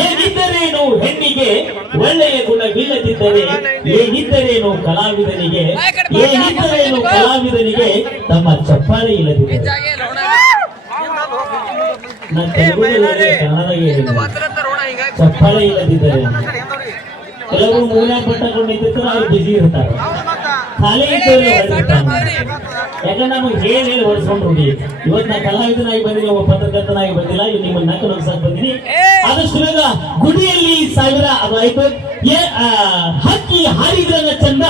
ಏನಿದ್ದರೇನು ಹೆಣ್ಣಿಗೆ ಒಳ್ಳೆಯ ಗುಣವಿಲ್ಲದಿದ್ದರೆ ಏನಿದ್ದರೇನು ಕಲಾವಿದನಿಗೆ ಏನಿದ್ದರೇನು ಕಲಾವಿದನಿಗೆ ತಮ್ಮ ಚಪ್ಪಾಳೆ ಇಲ್ಲದಿದ್ದರೆ. ನಾನು ತೆಲುಗುದಲ್ಲಿ ಚಪ್ಪಾಳೆ ಇಲ್ಲದಿದ್ದರೆ. ಕೆಲವರು ಮೂಲ ಬಿಸಿ ಇರ್ತಾರೆ. ಖಾಲಿ ಇದ್ದವರು. ಯಾಕಂದ್ರೆ ನಮಗೆ ಹೇಳಿ ಹೇಳಿ ಹೊಡ್ಸ್ಕೊಂಡು ಹೋಗಿ ಇವತ್ತು ನಾ ಕಲಾವಿದನಾಗಿ ಬಂದಿನಿ ಒಬ್ಬ ಪತ್ರಕರ್ತನಾಗಿ ಬಂದಿಲ್ಲ. ಇವ್ ನಿಮ್ಮ ನಕ್ಕ ನಗ್ಸಕ್ ಬಂದಿನಿ. ಆದಷ್ಟು ಬೇಗ ಗುಡಿಯಲ್ಲಿ ಸಾವಿರ, ಅದು ಆಯ್ತು ಹಕ್ಕಿ ಹಾರಿದ್ರನ್ನ ಚಂದ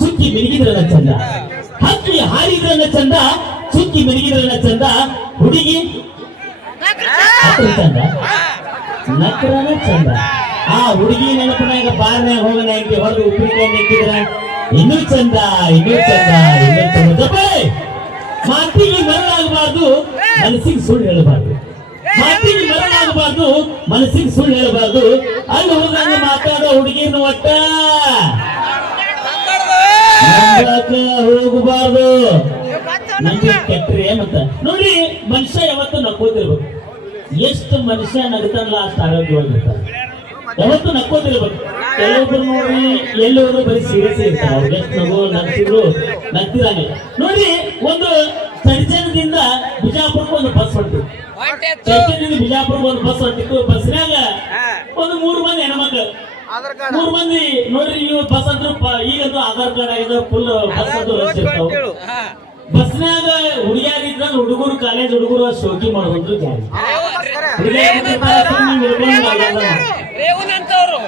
ಸುತ್ತಿ ಮಿನಿಗಿದ್ರನ್ನ ಚಂದ. ಹಕ್ಕಿ ಹಾರಿದ್ರನ್ನ ಚಂದ ಸುತ್ತಿ ಮಿನಿಗಿದ್ರನ್ನ ಚಂದ. ಹುಡುಗಿ ಚಂದ. ಚಂದ. ಆ ಹುಡುಗಿ ನೆನಪಿನಾಗ ಬಾರ್ನ್ಯಾಗ ಹೋಗನ ಹೆಂಗೆ ಹೊರಗೆ ಉಪ್ಪಿನಕಾಯಿ ನೆಕ್ಕಿದ್ರ. ಇನ್ನೂ ಚಂದ ಇನ್ನೂ ಚಂದ ಇನ್ನೂ ಚಂದ! ಮಾತಿಗೆ ಮರಳಾಗಬಾರ್ದು ಮನಸ್ಸಿಗೆ ಸುಳ್ಳು ಹೇಳಬಾರ್ದು. ಮಾತಿಗೆ ಮರಳಾಗಬಾರ್ದು ಮನಸ್ಸಿಗೆ ಸುಳ್ಳು ಹೇಳಬಾರ್ದು. ಅಲ್ಲಿ ಹೋದಂಗೆ ಮಾತಾಡೋ ಹುಡುಗಿನ ಒಟ್ಟ. ಹೋಗಬಾರ್ದು. ನಮ್ಗೆ ಕೆಟ್ಟ್ರೆ ಮತ್ತ ನೋಡಿ ಮನುಷ್ಯ ಯಾವತ್ತು ನಕ್ಕೋತಿರ್ಬೇಕು ಎಷ್ಟು ಮನುಷ್ಯ ನಗ್ತಾನಲ್ಲ ಅಷ್ಟು ಆರೋಗ್ಯವಾಗಿರ್ತಾನೆ. ಯಾವತ್ತು ನಕ್ಕೋತಿರ್ಬೇಕು ಕೆಲವೊಬ್ರು ನೋಡಿ ಎಲ್ಲೋದ್ರು ಬರೀ ಸೀರಿಯಸ್ ಇರ್ತಾರೆ ಅವ್ರಿಗೆ ನಗು ನಗ್ತಿದ್ರು ನಗ್ತಿರಂಗೆ ನೋಡಿ ಒಂದು ಚರ್ಚನದಿಂದ ಬಿಜಾಪುರಕ್ಕೆ ಒಂದು ಬಸ್ ಹೊಂಟಿತ್ತು ಚರ್ಚನದಿಂದ ಬಿಜಾಪುರಕ್ಕೆ ಒಂದು ಬಸ್ ಹೊಂಟಿತ್ತು ಬಸ್ನಾಗ ಒಂದು ಮೂರು ಮಂದಿ ಹೆಣ್ಮಕ್ಳು. ಮೂರು ಮಂದಿ ನೋಡ್ರಿ ನೀವು ಬಸ್ ಪ- ಈಗಂತೂ ಆಧಾರ್ ಕಾರ್ಡ್ ಆಗಿದೆ ಫುಲ್ ಬಸ್ ಇರ್ತಾವ. ಬಸ್ನಾಗ ಹುಡುಗಿಯಾಗಿದ್ರ ಹುಡುಗರು ಕಾಲೇಜ್ ಹುಡುಗರು ಶೋಕಿ ಮಾಡೋದಂದ್ರು ಜಾರಿ ರೇವನಂತವ್ರು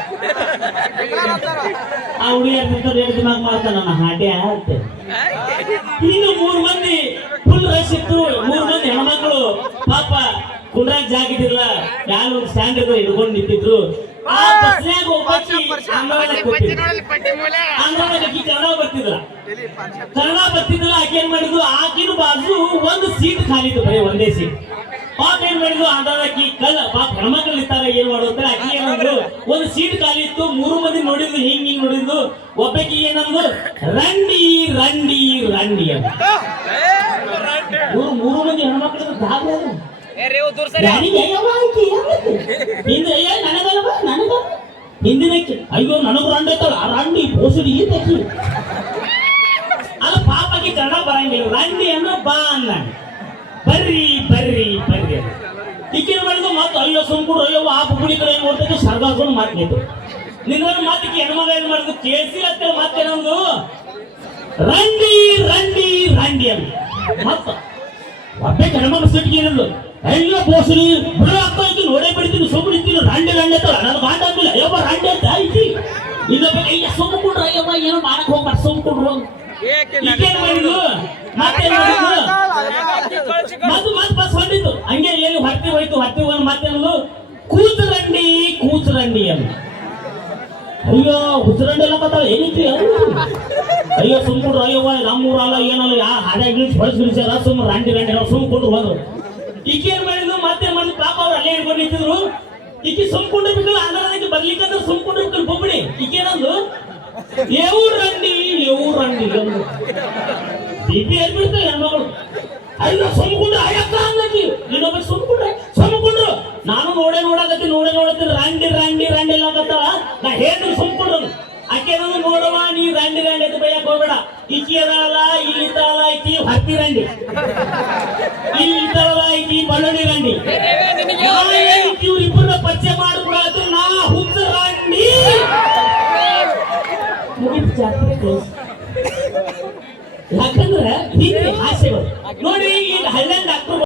ಆ ಹುಡುಗಿಯಾಗಿರ್ತಾರೆ ಎರಡು ದಿನ ಮಾಡ್ತಾನ ನನ್ನ ಹಾಟೆ ಅಂತ ಇನ್ನು ಮೂರು ಮಂದಿ ಫುಲ್ ರಶ್ ಇತ್ತು. ಮೂರು ಮಂದಿ ಹೆಣ್ಮಕ್ಳು. ಪಾಪ, ಕುಂಡ್ರಾಗ ಜಾಗ ಇದಿಲ್ಲ ಯಾರು ಸ್ಟ್ಯಾಂಡ್ ಹಿಡ್ಕೊಂಡು ನಿಂತಿದ್ರು. ಆ ಬಸ್ನ್ಯಾಗ ಒಬ್ಬಾಕಿ ಆಕಿ ಕನ್ನಡ ಬರ್ತಿದ್ರ ಕನ್ನಡ ಬರ್ತಿದ್ರಲ್ಲ ಆಕೆ ಏನ್ ಮಾಡಿದ್ರು ಆಕಿನ ಬಾಜು ಒಂದು ಸೀಟ್ ಖಾಲಿ ಇತ್ತು, ಬರೀ ಒಂದೇ ಸೀಟ್ ಪಾಪ ಏನ್ ಮಾಡಿದ್ರು ಅಂದಾಕಿ ಕಲ್ಲ ಪಾಪ ಹೆಣ್ಮಕ್ಳು ಇರ್ತಾರೆ ಏನ್ ಮಾಡೋದ್ರೆ ಆಕಿ ಏನಂದ್ರು ಒಂದು ಸೀಟ್ ಖಾಲಿ ಇತ್ತು ಮೂರು ಮಂದಿ ನೋಡಿದ್ರು ಹಿಂಗ್ ಹಿಂಗ್ ನೋಡಿದ್ರು. ಒಬ್ಬಾಕಿ ಏನಂದ್ರು ರಂಡಿ ರಂಡಿ ರಂಡಿ ಅಂತ. ಮೂರು ಮೂರು ಮಂದಿ ಹೆಣ್ಮಕ್ಳು ದಾರಿ ಅದು? ಹಿಂದೆ ನನಗಲ್ವ? ನನಗ ಹಿಂದಿನ ಅಯ್ಯೋ ನನಗ ರಂಡ ಐತಲ್ಲ ಆ ರಂಡಿ ಬೋಸಡಿ ಈತಕಿ ಅಲ್ಲ ಪಾಪಕ್ಕೆ ಕನ್ನಡ ಬರಂಗಿಲ್ಲ. ರಂಡಿ ಅನ್ನೋ ಬಾ ಅನ್ನ ಬರ್ರಿ ಬರ್ರಿ ಬರ್ರಿ ಟಿಕೆಟ್ ಮಾಡಿದ್ರು ಮತ್ತೆ ಅಯ್ಯೋ ಸುಮ್ಕುಡು ಅಯ್ಯೋ ಆ ಬುಗುಡಿ ಕಡೆ ನೋಡ್ತಕ್ಕೆ ಸರ್ಗಾಸ್ಕೊಂಡು ಮಾತೇತು ನಿನ್ನ ಮಾತಿಗೆ ಹೆಣ್ಮಗ ಏನ್ ಮಾಡಿದ್ರು ಕೇಳಿಸಿ ಅಂತೇಳಿ ನಮ್ದು ರಂಡಿ ರಂಡಿ ರಂಡಿ ಅಂತ. ಮತ್ತ ಒಬ್ಬೆ ಹೆಣ್ಮಗ ಸಿಟ್ಟಿಗೆ ಇರೋದು ಎಲ್ಲ ಬೋಸರಿ ಬಿಡು ಅಪ್ಪ ಐತಿ ನೋಡೇ ಬಿಡ್ತೀನಿ ಸುಮ್ಮನೆ ಇರ್ತೀನಿ ರಂಡಿ ರಂಡಿ ಅಂತ ನಾನು ಮಾತಾಡ್ತಿಲ್ಲ ಅಂದಿಲ್ಲ ಅಯ್ಯಪ್ಪ ರಂಡಿ ಅಂತ ಐತಿ ಇನ್ನೊಬ್ಬ ಅಯ್ಯ ಸುಮ್ಮ ಕೊಡ್ರಿ ಅಯ್ಯಪ್ಪ ಏನೋ ಮಾಡಕ್ ಹೋಗ್ಬಾರ್ದು ಸುಮ್ಮ ಕೊಡ್ರು ಈಗೇನ್ ಮಾಡಿದ್ರು ಅಂತ ಅಯ್ಯೋ, ಉಸಿರಂಡೆಲ್ಲ ಬರ್ತಾವ ಏನೈತಿ ಅಯ್ಯೋ, ಸುಮ್ ಕೊಡ್ರು ಅಯ್ಯವ್ವ ನಮ್ಮೂರಲ್ಲ ಏನಲ್ಲ, ಯಾ ಹಾಡ್ಯಾಗ ಇಳಿಸಿ ಸುಮ್ ರಂಡಿ ರಂಡಿ ಸುಮ್ ಕೊಡ್ರು ಹೋದ್ರು. ಈಕೆ ಏನ್ ಮಾಡಿದ್ರು? ಮತ್ತೆ ಮಾಡಿದ್ರು? ಪಾಪ ಅವ್ರು ಅಲ್ಲೇ ಹಿಡ್ಕೊಂಡು ನಿಂತಿದ್ರು. ಸುಮ್ ಸುಮ್ಕೊಂಡು ಬಿಟ್ಟು ಅಂದ್ರದಕ್ಕೆ ಬರ್ಲಿಕ್ಕಂದ್ರೆ ಸುಮ್ಕೊಂಡು ಬಿಟ್ಟು ಬೊಬ್ಬಡಿ ಈಕೆ ಏನಂದು ಎವು ರಂಡಿ ಎವು ರಂಡಿ ಬಿಪಿ ಹೇಳ್ಬಿಡ್ತಾರೆ ಹೆಣ್ಮಗಳು ಅಯ್ಯೋ ಸುಮ್ಕೊಂಡು ಅಯ್ಯಕ್ಕ ಅಂದಕಿ ಇನ್ನೊಬ್ಬ ಸುಮ್ಕೊಂಡ್ರೆ ಸುಮ್ಕೊಂಡ್ರು ನಾನು ನೋಡೇ ನೋಡಕತ್ತಿ ನೋಡೇ ನೋಡತ್ತೀನಿ ರಂಡಿ ರಂಡಿ ರಂಡಿ ಸುಮ್ಕೊಂಡ್ರು ಆಕೆ ನಾನು ನೋಡವ, ನೀ ರಂಡಿ ರಂಡಿ ಅಂತ ಬೈಯಕ್ ಹೋಗ್ಬೇಡ. ಅದಾಳಲ್ಲ ಇಲ್ಲಿ ಇದ್ದಾಳಲ್ಲ ಇಕ್ಕಿ ಹತ್ತಿ ರಂಡಿ. ಇಲ್ಲಿ ಇದ್ದಾಳಲ್ಲ ಇಕ್ಕಿ ಬಳ್ಳೊಳ್ಳಿ ರಂಡಿ. ಇವ್ರಿಬ್ಬರನ್ನ ಪಚ್ಚೆ ಮಾಡ್ಕೊಡತ್ತೆ ನಾ ಹುಚ್ಚ ರಂಡಿ. ಮುಗಿದ ಜಾತ್ರೆ. ಯಾಕಂದ್ರೆ ಹೀಗೆ ಹಾಸ್ಯಗಳು. ನೋಡಿ, ಈಗ ಹಳ್ಳ್ಯಾಗ ಡಾಕ್ಟರ್